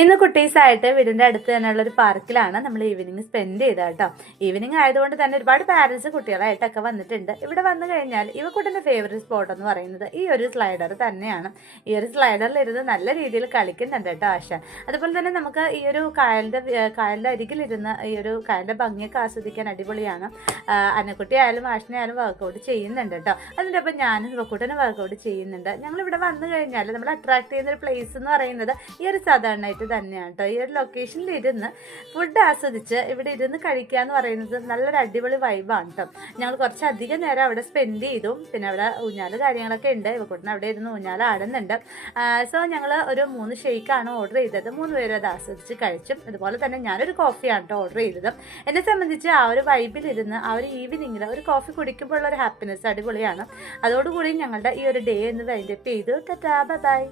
ഇന്ന് കുട്ടീസായിട്ട് വീടിൻ്റെ അടുത്ത് തന്നെയുള്ള ഒരു പാർക്കിലാണ് നമ്മൾ ഈവനിങ് സ്പെൻഡ് ചെയ്തത് കേട്ടോ. ഈവനിങ് ആയതുകൊണ്ട് തന്നെ ഒരുപാട് പാരൻസ് കുട്ടികളായിട്ടൊക്കെ വന്നിട്ടുണ്ട്. ഇവിടെ വന്നു കഴിഞ്ഞാൽ ഇവക്കുട്ടിൻ്റെ ഫേവറേറ്റ് സ്പോട്ട് എന്ന് പറയുന്നത് ഈ ഒരു സ്ലൈഡർ തന്നെയാണ്. ഈ ഒരു സ്ലൈഡറിലിരുന്ന് നല്ല രീതിയിൽ കളിക്കുന്നുണ്ട് കേട്ടോ ആശ. അതുപോലെ തന്നെ നമുക്ക് ഈ ഒരു കായലിൻ്റെ അരികിലിരുന്ന് ഈ ഒരു കായലിൻ്റെ ഭംഗിയൊക്കെ ആസ്വദിക്കാൻ അടിപൊളിയാണ്. അന്നക്കുട്ടി ആയാലും ആഷിനെ ആയാലും വർക്കൗട്ട് ചെയ്യുന്നുണ്ട് കേട്ടോ. അതിൻ്റെ ഒപ്പം ഞാനും ഇവക്കുട്ടനെ വർക്കൗട്ട് ചെയ്യുന്നുണ്ട്. ഞങ്ങളിവിടെ വന്നു കഴിഞ്ഞാൽ നമ്മൾ അട്രാക്ട് ചെയ്യുന്ന ഒരു പ്ലേസ് എന്ന് പറയുന്നത് ഈ ഒരു സാധാരണ തന്നെയാണ് കേട്ടോ. ഈ ഒരു ലൊക്കേഷനിൽ ഇരുന്ന് ഫുഡ് ആസ്വദിച്ച് ഇവിടെ ഇരുന്ന് കഴിക്കുക എന്ന് പറയുന്നത് നല്ലൊരു അടിപൊളി വൈബാണ് കേട്ടോ. ഞങ്ങൾ കുറച്ചധികം നേരം അവിടെ സ്പെൻഡ് ചെയ്തു. പിന്നെ അവിടെ ഊഞ്ഞാല് കാര്യങ്ങളൊക്കെ ഉണ്ട്. ഇവക്കുട്ടൻ അവിടെ ഇരുന്ന് ഊഞ്ഞാൽ ആടുന്നുണ്ട്. സോ ഞങ്ങൾ ഒരു 3 ഷെയ്ക്കാണ് ഓർഡർ ചെയ്തത്. 3 പേരും അത് ആസ്വദിച്ച് കഴിച്ചു. അതുപോലെ തന്നെ ഞാനൊരു കോഫിയാണ് കേട്ടോ ഓർഡർ ചെയ്തത്. എന്നെ സംബന്ധിച്ച് ആ ഒരു വൈബിലിരുന്ന് ആ ഒരു ഈവനിങ്ങിൽ ഒരു കോഫി കുടിക്കുമ്പോഴുള്ള ഒരു ഹാപ്പിനെസ് അടിപൊളിയാണ്. അതോടുകൂടി ഞങ്ങളുടെ ഈ ഒരു ഡേ എന്ന് വൈൻഡപ്പ് ചെയ്തു. Tata bye bye.